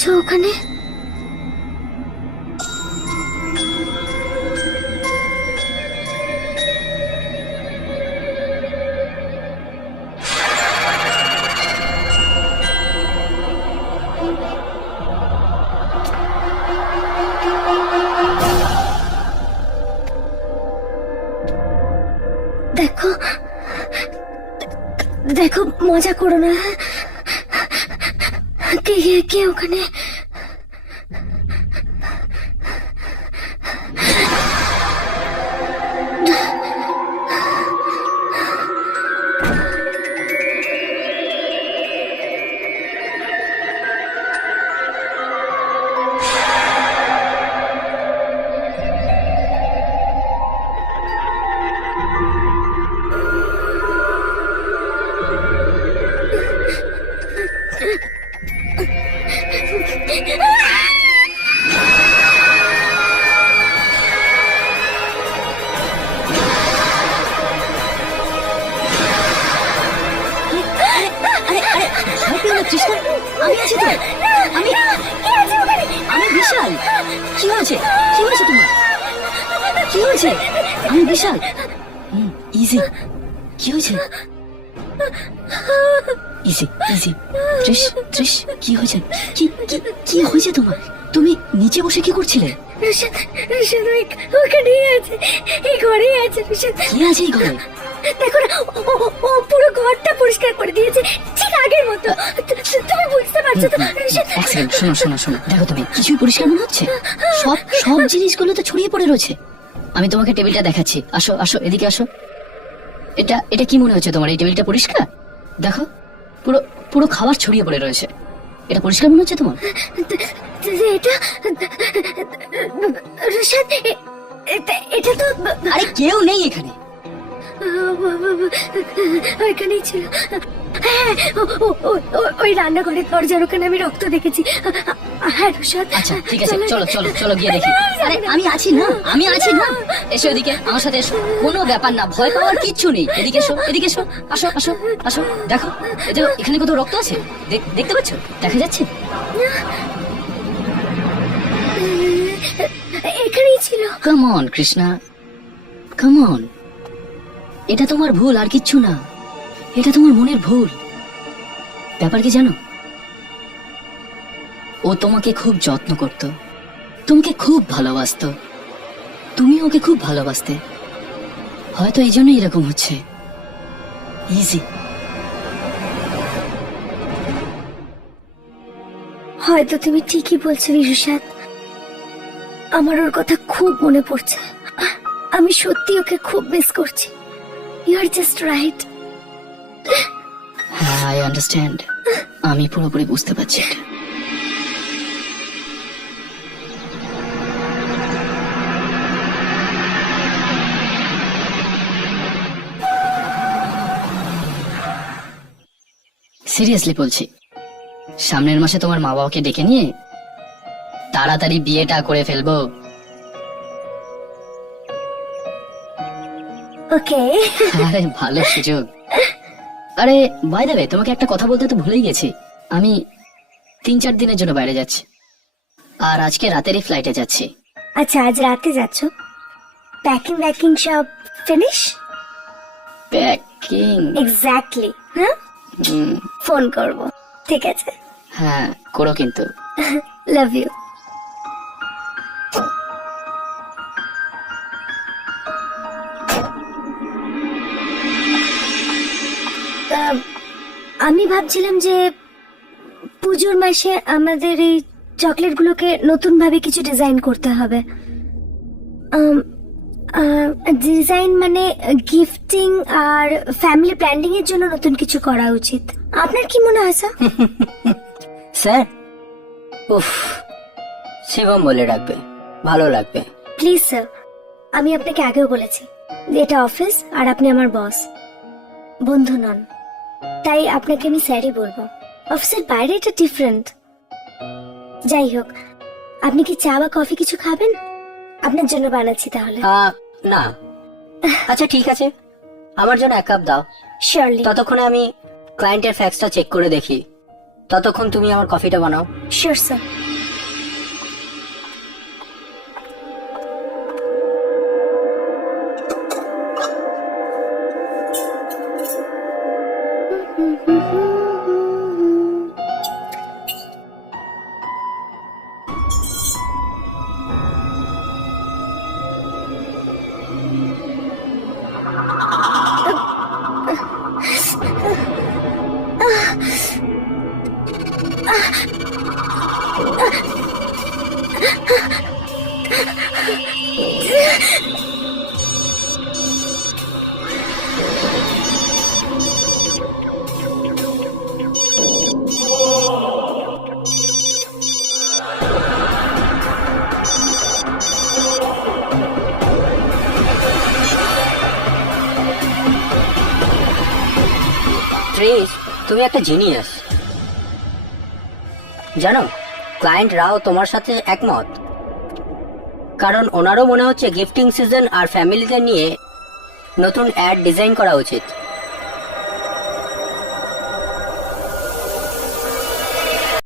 করছো ওখানে? দেখো দেখো, মজা করো না। কে কে ওখানে? আমি আছি তো। আমি বিশাল। কি হয়েছে? কি হয়েছে তোমার? কি হয়েছে? আমি বিশাল। ইজি। কি হয়েছে? Easy easy. ত্রিশ ত্রিশ, কি হয়েছে? কি কি কি হয়েছে তোমার? তুমি নিচে বসে কি করছিলে? রুশাদ, রুশাদ ওখানেই আছে, এই ঘরেই আছে। রুশাদ, কি আছে এই ঘরে? দেখো না, ও পুরো ঘরটা পরিষ্কার করে দিয়েছে, ঠিক আগের মতো। তুমি বুঝতে পারছো তো? রুশাদ, এক সেকেন্ড, শোনো শোনো শোনো। দেখো, তুমি কিছুই পরিষ্কার মনে হচ্ছে? সব সব জিনিসগুলো তো ছড়িয়ে পড়ে রয়েছে। আমি তোমাকে টেবিলটা দেখাচ্ছি। আসো আসো, এদিকে আসো। এটা এটা কি মনে হচ্ছে তোমার? এই টেবিলটা পরিষ্কার? দেখো, পুরো পুরো খাবার ছড়িয়ে পড়ে রয়েছে। এটা পরিষ্কার মনে হচ্ছে তোমার? এটা রুশাদ, এটা তো... আরে কেউ নেই এখানে। ওইখানেই ছিল। হ্যাঁ, ওই রান্নাঘরের দরজার ওখানে আমি রক্ত দেখেছি। হ্যাঁ রুশাদ। আচ্ছা ঠিক আছে, চলো চলো চলো গিয়ে দেখি। আরে আমি আছি না, আমি আছি না। এসো এদিকে, আমার সাথে এসো। কোনো ব্যাপার না, ভয় পাওয়ার কিচ্ছু নেই। এদিকে এসো, এদিকে এসো। আসো আসো আসো। দেখো, এই যে এখানে কত রক্ত আছে, দেখতে পাচ্ছ? দেখা যাচ্ছে? এখানেই ছিল। Come on Krishna, come on. এটা তোমার ভুল, আর কিচ্ছু না। এটা তোমার মনের ভুল। ব্যাপার কি জানো? ও তোমাকে খুব যত্ন করত, তোমাকে খুব ভালোবাসতো, তুমি ওকে খুব ভালোবাসতে। হয়তো এই জন্যই এরকম হচ্ছে। ইজি। হয়তো তুমি ঠিকই বলছো রুশাদ, আমার ওর কথা খুব মনে পড়ছে। আমি সত্যি ওকে খুব মিস করছি। You are just right. হ্যাঁ, আই আন্ডারস্ট্যান্ড। আমি পুরোপুরি বুঝতে পারছি এটা। সিরিয়াসলি বলছি, সামনের মাসে তোমার মা বাবাকে ডেকে নিয়ে তাড়াতাড়ি বিয়েটা করে ফেলবো। ওকে। আরে ভালো সুযোগ। আরে বাই দ্য ওয়ে, তোমাকে একটা কথা বলতে তো ভুলেই গেছি। আমি 3-4 দিনের জন্য বাইরে যাচ্ছি, আর আজকে রাতেরই ফ্লাইটে যাচ্ছি। আচ্ছা, আজ রাতে যাচ্ছ? প্যাকিং সব ফিনিশ? প্যাকিং? এক্স্যাক্টলি। হ্যাঁ, ফোন করব। ঠিক আছে? হ্যাঁ করো কিন্তু। Love you. আমি ভাবছিলাম যে পুজোর মাসে আমাদের এই চকলেটগুলোকে নতুন ভাবে কিছু ডিজাইন করতে হবে। ডিজাইন মানে গিফটিং আর ফ্যামিলি প্ল্যানিং এর জন্য নতুন কিছু করা উচিত। আপনার কি মনে হয় স্যার? স্যার, উফ, শিবম বলে ডাকবে, ভালো লাগবে। প্লিজ স্যার, আমি আপনাকে আগেও বলেছি যে এটা অফিস আর আপনি আমার বস, বন্ধু নন। তাই আপনাকে আমি স্যারই বলবো। অফিসের বাইরে এটা ডিফারেন্ট। যাই হোক, আপনি কি চা বা কফি কিছু খাবেন? আপনার জন্য বানাচ্ছি তাহলে। না, আচ্ছা ঠিক আছে, আমার জন্য 1 কাপ দাও। শিওরলি। ততক্ষণে আমি ক্লায়েন্টের ফ্যাক্সটা চেক করে দেখি ততক্ষণ তুমি আমার কফিটা বানাও। Sure sir. ট্রিস, তুমি একটা জিনিয়াস। জানো, ক্লায়েন্টরাও তোমার সাথে একমত, কারণ ওনারও মনে হচ্ছে গিফটিং সিজন আর ফ্যামিলিদের নিয়ে নতুন অ্যাড ডিজাইন করা উচিত।